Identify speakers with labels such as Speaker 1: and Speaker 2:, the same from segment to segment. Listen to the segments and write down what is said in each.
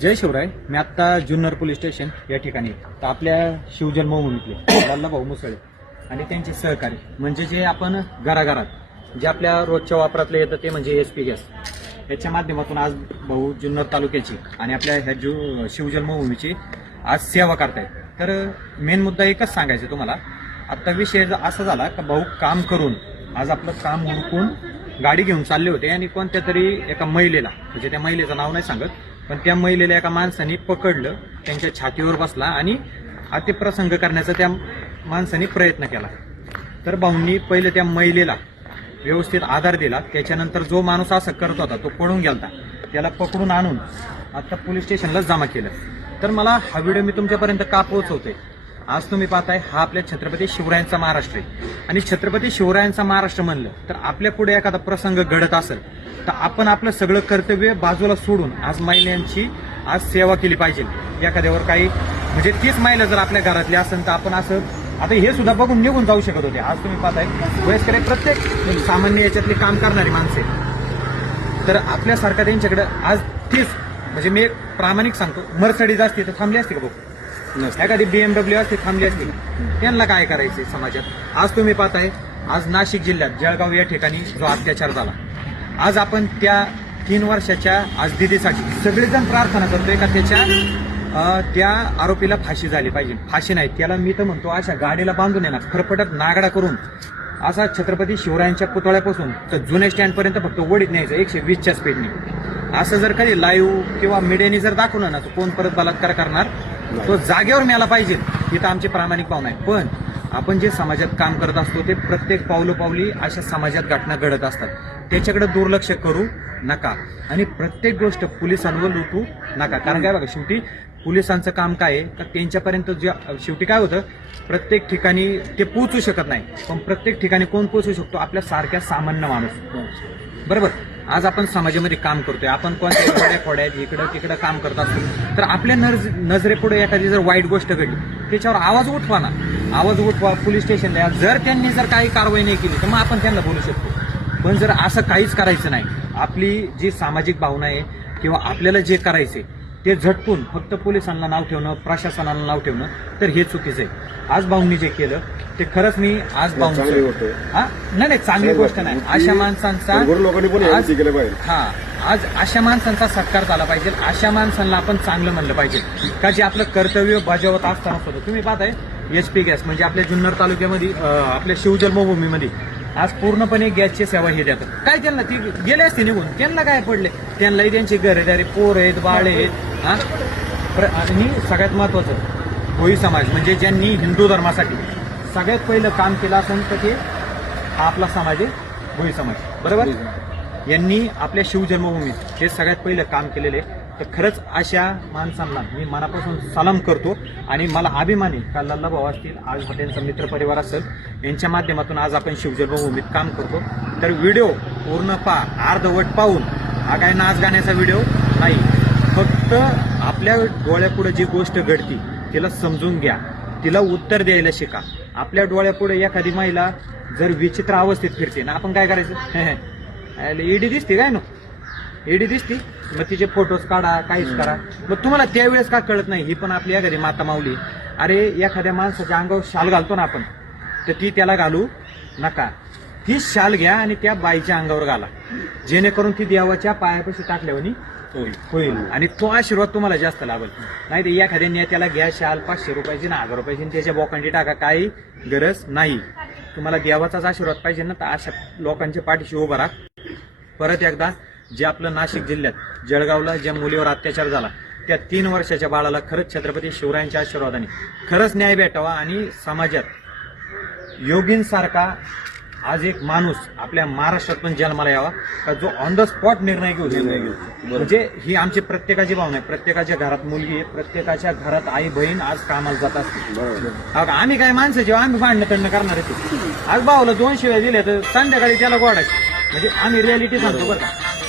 Speaker 1: जय शिवराय मी आत्ता Junnar police station या ठिकाणी तर आपल्या शिवजन्मभूमीतले भाऊ मुसळे आणि त्यांचे सहकारी म्हणजे जे आपण घराघरात जे आपल्या रोजच्या वापरातले येतं ते म्हणजे एस पी गॅस. याच्या माध्यमातून आज भाऊ जुन्नर तालुक्याची आणि आपल्या ह्या जु शिवजन्मभूमीची आज सेवा करतायत. तर मेन मुद्दा एकच सांगायचा तुम्हाला. आत्ता विषय असा झाला का भाऊ काम करून आज आपलं काम हुडकून गाडी घेऊन चालले होते आणि कोणत्या तरी एका महिलेला म्हणजे त्या महिलेचं नाव नाही सांगत पण त्या महिलेला एका माणसाने पकडलं त्यांच्या छातीवर बसला आणि अतिप्रसंग करण्याचा त्या माणसाने प्रयत्न केला. तर भाऊंनी पहिले त्या महिलेला व्यवस्थित आधार दिला. त्याच्यानंतर जो माणूस असं करत होता तो पळून गेलता. त्याला पकडून आणून आता पोलीस स्टेशनला जमा केलं. तर मला हा व्हिडिओ मी तुमच्यापर्यंत का पोहोचवतोय? आज तुम्ही पाहताय हा आपल्या छत्रपती शिवरायांचा महाराष्ट्र आहे. आणि छत्रपती शिवरायांचा महाराष्ट्र म्हणलं तर आपल्या पुढे एखादा प्रसंग घडत असेल तर आपण आपलं सगळं कर्तव्य बाजूला सोडून आज महिलांची आज सेवा केली पाहिजे. एखाद्यावर काही म्हणजे तीच महिला जर आपल्या घरातली असेल तर आपण असं आता हे सुद्धा बघून निघून जाऊ शकत होते. आज तुम्ही पाहताय वयस्कर प्रत्येक म्हणजे सामान्य याच्यातली काम करणारी माणसे तर आपल्यासारखा त्यांच्याकडे आज तीच म्हणजे मी प्रामाणिक सांगतो मर्सडीज असते तर थांबली असते का बघू. एखादी बीएमडब्ल्यू असते थांबली असते त्यांना काय करायचंय समाजात? आज तुम्ही पाहताय आज नाशिक जिल्ह्यात जळगाव या ठिकाणी जो अत्याचार झाला. आज आपण त्या तीन वर्षाच्या आज दिदीसाठी सगळेजण प्रार्थना करतोय का त्याच्या त्या आरोपीला फाशी झाली पाहिजे. फाशी नाही त्याला मी तर म्हणतो अशा गाडीला बांधून येणार फरफटत नागडा करून असा छत्रपती शिवरायांच्या पुतळ्यापासून तर जुन्या स्टँडपर्यंत फक्त ओढीत न्यायचं एकशे वीसच्या स्पीडने असं जर कधी लाईव्ह किंवा मीडियाने जर दाखवलं ना तर कोण परत बलात्कार करणार? तो जागेवर मिळाला पाहिजे. ही तर आमची प्रामाणिक पाहुणे आहे पण आपण जे समाजात काम करत असतो ते प्रत्येक पावलोपावली अशा समाजात घटना घडत असतात. त्याच्याकडे दुर्लक्ष करू नका. आणि प्रत्येक गोष्ट पोलिसांवर लुटू नका. कारण काय बघा शेवटी पोलिसांचं काम काय आहे? का त्यांच्यापर्यंत जे शेवटी काय होतं? प्रत्येक ठिकाणी ते पोहोचू शकत नाही. पण प्रत्येक ठिकाणी कोण पोहोचू शकतो? आपल्या सारख्या सामान्य माणूस. बरोबर? आज आपण समाजामध्ये काम करतोय. आपण कोणत्या खोड्या खोड्यात इकडं तिकडं काम करत असतो. तर आपल्या नज नजरेपुढे एखादी जर वाईट गोष्ट घडली त्याच्यावर आवाज उठवा ना. आवाज उठवा पोलीस स्टेशनला या. जर त्यांनी जर काही कारवाई नाही केली तर मग आपण त्यांना बोलू शकतो. पण जर असं काहीच करायचं नाही आपली जी सामाजिक भावना आहे किंवा आपल्याला जे करायचे ते झटकून फक्त पोलिसांना नाव ठेवणं प्रशासनाला नाव ठेवणं तर हे चुकीचं आहे. आज भाऊंनी जे केलं ते खरंच मी आज. हा? नाही नाही चांगली गोष्ट नाही. अशा माणसांचा हा. आज अशा माणसांचा सत्कार झाला पाहिजे अशा माणसांना आपण चांगलं म्हणलं पाहिजे. का जे आपलं कर्तव्य बजावत असताना होतं तुम्ही पाहताय एच पी गॅस म्हणजे आपल्या जुन्नर तालुक्यामध्ये आपल्या शिवजन्मभूमीमध्ये आज पूर्णपणे गॅसची सेवा हे देतात. काय त्यांना ती गेले असते निघून. त्यांना काय पडले? त्यांनाही त्यांची घरदारी पोर आहेत बाळ आहेत हा? प्र- आणि सगळ्यात महत्वाचं भोई समाज म्हणजे ज्यांनी हिंदू धर्मासाठी सगळ्यात पहिलं काम केलं असेल तर ते आपला समाज आहे भोई समाज. बरोबर? यांनी आपल्या शिवजन्मभूमीत हे सगळ्यात पहिलं काम केलेले. तर खरंच अशा माणसांना मी मनापासून सलाम करतो आणि मला अभिमान आहे का लल्ला भाऊ असतील आज हॉटेलचा मित्र परिवार असेल यांच्या माध्यमातून आज आपण शिवजन्मभूमीत काम करतो. तर व्हिडिओ पूर्ण पा अर्धवट पाहून. हा काय नाच गाण्याचा व्हिडिओ नाही. फक्त आपल्या डोळ्यापुढे जी गोष्ट घडती तिला समजून घ्या. तिला उत्तर द्यायला शिका. आपल्या डोळ्यापुढे एखादी महिला जर विचित्र अवस्थेत फिरते ना आपण काय करायचं? ईडी दिसते काय नो? ईडी दिसती. मग तिचे फोटोज काढा काहीच करा. मग तुम्हाला त्यावेळेस का कळत नाही? ही पण आपली एखादी माता माऊली. अरे एखाद्या माणसाच्या अंगावर शाल घालतो ना आपण तर ती त्याला घालू नका. ती शाल घ्या आणि त्या बाईच्या अंगावर घाला. जेणेकरून ती देवाच्या पायापाशी टाकल्यावर होईल. आणि तो आशीर्वाद तुम्हाला जास्त लाभेल नाही तर एखाद्या नेत्याला घ्या शाल पाचशे रुपयाची ना हजार रुपयाची आणि त्याच्या बोकांडी टाका काही गरज नाही. तुम्हाला देवाचाच आशीर्वाद पाहिजे ना तर अशा लोकांच्या पाठीशी उभा राहा. परत एकदा जे आपलं नाशिक जिल्ह्यात जळगावला ज्या मुलीवर अत्याचार झाला त्या तीन वर्षाच्या बाळाला खरंच छत्रपती शिवरायांच्या आशीर्वादाने. खरंच न्याय भेटावा आणि समाजात योगींसारखा आज एक माणूस आपल्या महाराष्ट्रात पण जन्माला यावा का जो ऑन द स्पॉट निर्णय घेऊ निर्णय घेऊ म्हणजे ही आमची प्रत्येकाची भावना आहे. प्रत्येकाच्या घरात मुलगी आहे. प्रत्येकाच्या घरात आई बहीण आज कामाला जात असते आम्ही काय माणसं जेव्हा आम्ही भांडणं तंड करणार आहे आज भाऊला दोन शिव्या दिल्या तर संध्याकाळी त्याला गोडायचं. म्हणजे आम्ही रियालिटी सांगतो बरं का.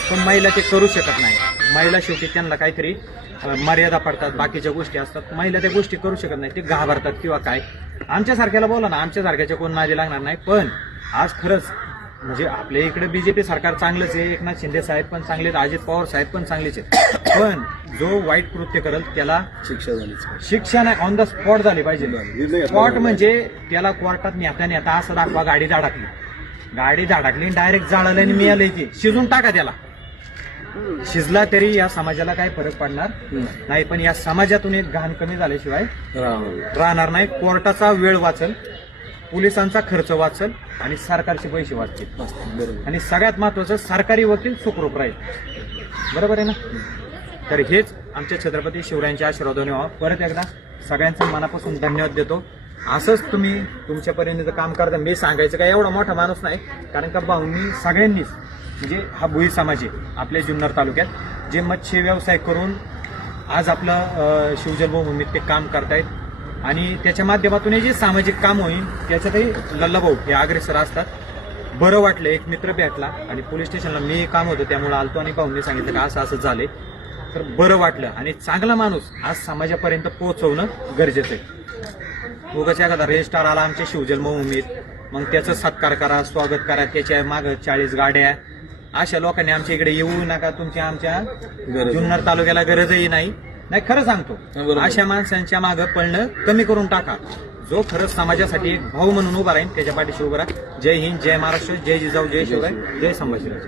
Speaker 1: पण महिला ते करू शकत नाही. महिला शेवटी त्यांना काहीतरी मर्यादा पडतात बाकीच्या गोष्टी असतात. महिला त्या गोष्टी करू शकत नाही. ते घाबरतात किंवा काय. आमच्यासारख्याला बोला ना आमच्यासारख्याच्या कोण नादी लागणार नाही. पण आज खरंच म्हणजे आपल्या इकडे बीजेपी सरकार चांगलंच आहे. एकनाथ शिंदे साहेब पण चांगले आहेत अजित पवार साहेब पण चांगलेच आहेत. पण जो वाईट कृत्य करेल त्याला
Speaker 2: शिक्षा पाहिजे.
Speaker 1: शिक्षा नाही ऑन द स्पॉट झाली पाहिजे. स्पॉट. म्हणजे त्याला कोर्टात नेता नेता असं दाखवा गाडी धडकली गाडी धडकली डायरेक्ट जाळलं आणि मिळालं की शिजून टाका त्याला. शिजला तरी या समाजाला काही फरक पडणार नाही पण या समाजातून एक घाण कमी झाल्याशिवाय राहणार नाही. कोर्टाचा वेळ वाचल पोलिसांचा खर्च वाचल आणि सरकारचे पैसे वाचतील.
Speaker 2: बरोबर
Speaker 1: आणि सगळ्यात महत्वाचं सरकारी वकील सुखरूप राहील. बरोबर आहे ना? तर हेच आमच्या छत्रपती शिवरायांच्या आशीर्वादाने व्हावं. परत एकदा सगळ्यांचं मनापासून धन्यवाद देतो. असंच तुम्ही तुमच्या काम करता. मी सांगायचं काय एवढा मोठा माणूस नाही. कारण का भाऊंनी सगळ्यांनीच म्हणजे हा भुई समाज आहे आपल्या जुन्नर तालुक्यात जे मत्स्य व्यवसाय करून आज आपलं शिवजन्मभूमीत ते काम करतायत. आणि त्याच्या माध्यमातून जे सामाजिक काम होईल त्याच्यातही लल्लाभाऊ हे अग्रेसर असतात. बरं वाटलं एक मित्र भेटला आणि पोलीस स्टेशनला मी काम होतो त्यामुळे आलतो आणि भाऊंनी सांगितलं का असं असं झाले तर बरं वाटलं आणि चांगला माणूस आज समाजापर्यंत पोहोचवणं गरजेचं आहे. उगाच एखादा रजिस्टार आला आमच्या शिवजन्मभूमीत मग त्याचं सत्कार करा स्वागत करा त्याच्या माग चाळीस गाड्या अशा लोकांनी आमच्या इकडे येऊ नका तुमच्या आमच्या जुन्नर तालुक्याला गरजही नाही. नाही खरं सांगतो. अशा माणसांच्या मागं पळणं कमी करून टाका. जो खरंच समाजासाठी एक भाऊ म्हणून उभा राहील त्याच्या पाठीशी उभा राहा. जय हिंद जय महाराष्ट्र जय जिजाऊ जय शिवराय जय संभाजीराजे.